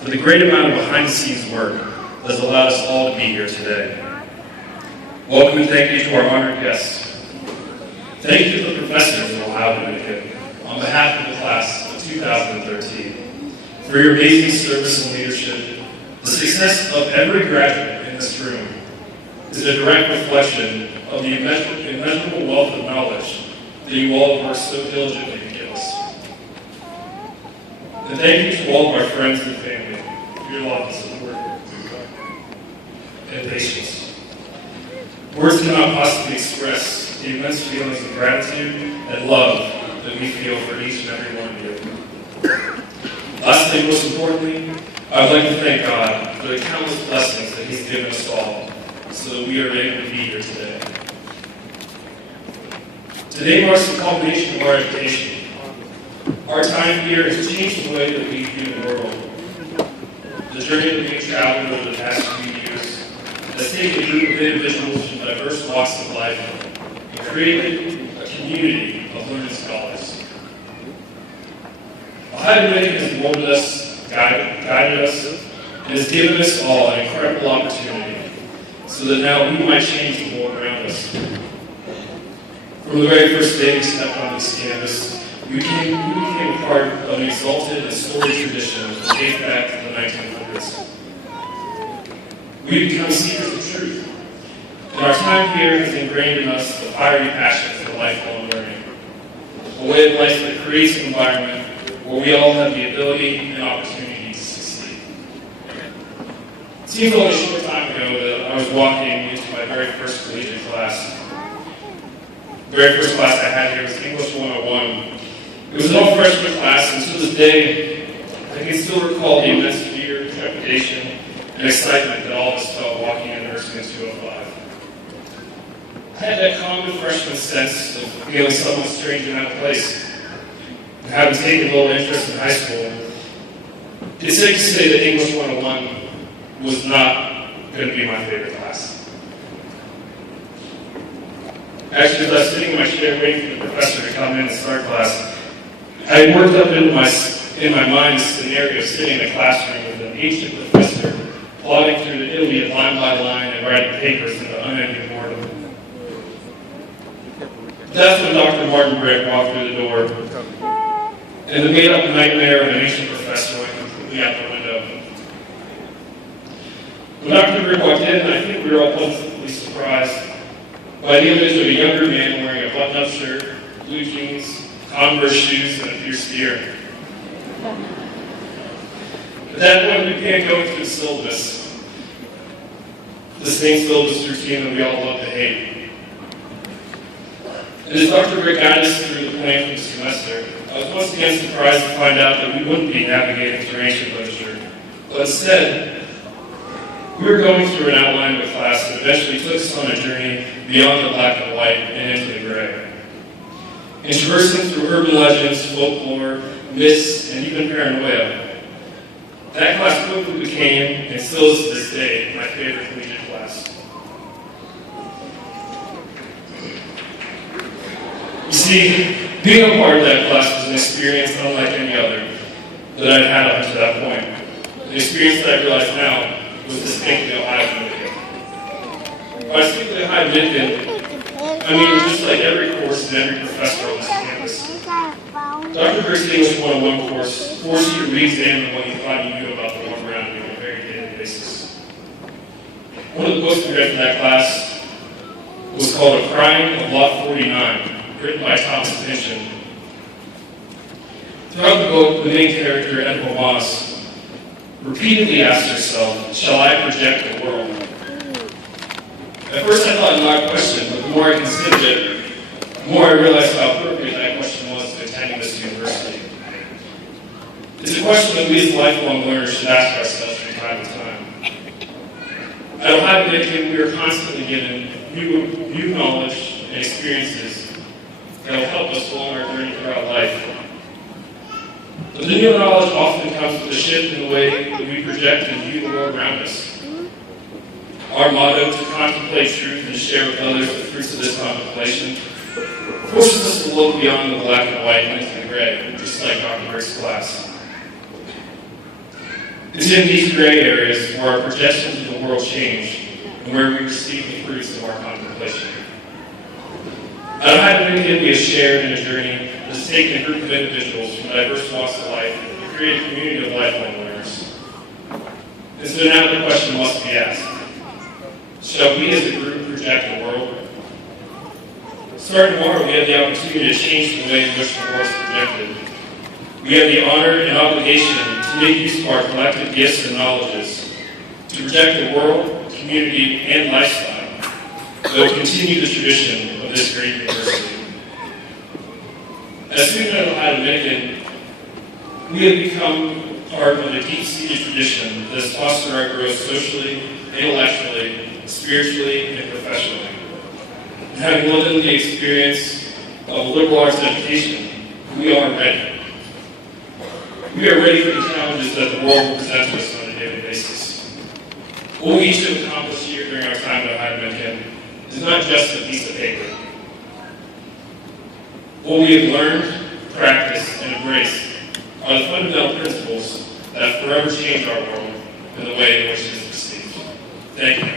for the great amount of behind-the-scenes work that has allowed us all to be here today. Welcome and thank you to our honored guests. Thank you to the professors of Ohio Dominican on behalf of the class of 2013 for your amazing service and leadership. The success of every graduate in this room is a direct reflection of the immeasurable wealth of knowledge that you all have worked so diligently to give us. And thank you to all of our friends and family for your love and support and patience. Words cannot possibly express the immense feelings of gratitude and love that we feel for each and every one of you. Lastly, most importantly, I would like to thank God for the countless blessings that He's given us all so that we are able to be here today. Today marks the culmination of our education. Our time here has changed the way that we view the world. The journey that we've traveled over the past few years has taken a group of individuals from diverse walks of life and created a community of learned scholars. Ohio Dominican has molded us, guided us, and has given us all an incredible opportunity so that now we might change the world around us. From the very first day we stepped on this campus, we became a part of an exalted and storied tradition that dates back to the 1900s. We become seekers of truth, and our time here has ingrained in us the fiery passion for lifelong learning, a way of life that creates an environment where we all have the ability and opportunity to succeed. It seems only a short time ago that I was walking into my very first collegiate class. The very first class I had here was English 101. It was an all-freshman class, and to this day, I can still recall the immense fear, trepidation, and excitement that all of us felt walking into Nursing 205. I had that common freshman sense of feeling somewhat strange and out of place. And having taken a little interest in high school, it's safe to say that English 101 was not going to be my favorite class. Actually, as I was sitting in my chair waiting for the professor to come in and start class, I had worked up in my mind a scenario of sitting in a classroom with an ancient professor plodding through the Iliad line by line and writing papers in the unending boredom. That's when Dr. Martin Brick walked through the door, and the made-up nightmare of an ancient professor went completely out the window. When Dr. Brick walked in, I think we were all pleasantly surprised by the image of a younger man wearing a button-up shirt, blue jeans, Converse shoes, and a pierced ear. At that point, we began going through the syllabus. The same syllabus routine that we all love to hate. And as Dr. Brick guided us through the plan for the semester, I was once again surprised to find out that we wouldn't be navigating through ancient literature, but instead, we were going through an outline of a class that eventually took us on a journey beyond the black and white and into the gray. And traversing through urban legends, folklore, myths, and even paranoia, that class quickly became, and still is to this day, my favorite collegiate class. You see, being a part of that class was an experience unlike any other that I'd had up to that point. An experience that I realize now was distinctly Ohio Dominican. By distinctly Ohio Dominican, I mean just like every course and every professor on this campus. Dr. Brick's English 101 course forced you to re-examine what you thought you knew about the world around you on a very daily basis. One of the books we read from that class was called A Crying of Lot 49, written by Thomas Pynchon. Throughout the book, the main character, Edna Moss, repeatedly asked herself, "Shall I project the world?" At first I thought it was an odd question, but the more I considered it, the more I realized how appropriate that question was to attending this university. It's a question that we as lifelong learners should ask ourselves from time to time. At Ohio Dominican, we are constantly given new knowledge and experiences that will help us along our journey throughout life. But the new knowledge often comes with a shift in the way that we project and view the world around us. Our motto, to contemplate truth and share with others the fruits of this contemplation, forces us to look beyond the black and white and into the gray, just like Dr. Brick's class. It's in these gray areas where our projections of the world change and where we receive the fruits of our contemplation. At High Dominican, we have shared in a journey that has taken a group of individuals from diverse walks of life and created a community of lifelong learners. And so now the question must be asked, shall we as a group project the world? Starting tomorrow, we have the opportunity to change the way in which the world is projected. We have the honor and obligation to make use of our collective gifts and knowledges to project the world, community, and lifestyle that will continue the tradition of this great university. As students at High Dominican, we have become part of a deep-seated tradition that has fostered our growth socially, intellectually, spiritually, and professionally. And having lived in the experience of a liberal arts education, we are ready. We are ready for the challenges that the world will present to us on a daily basis. What we each have accomplished here during our time at High Dominican is not just a piece of paper. What we have learned, practiced, and embraced are the fundamental principles that forever change our world and the way in which it is perceived. Thank you.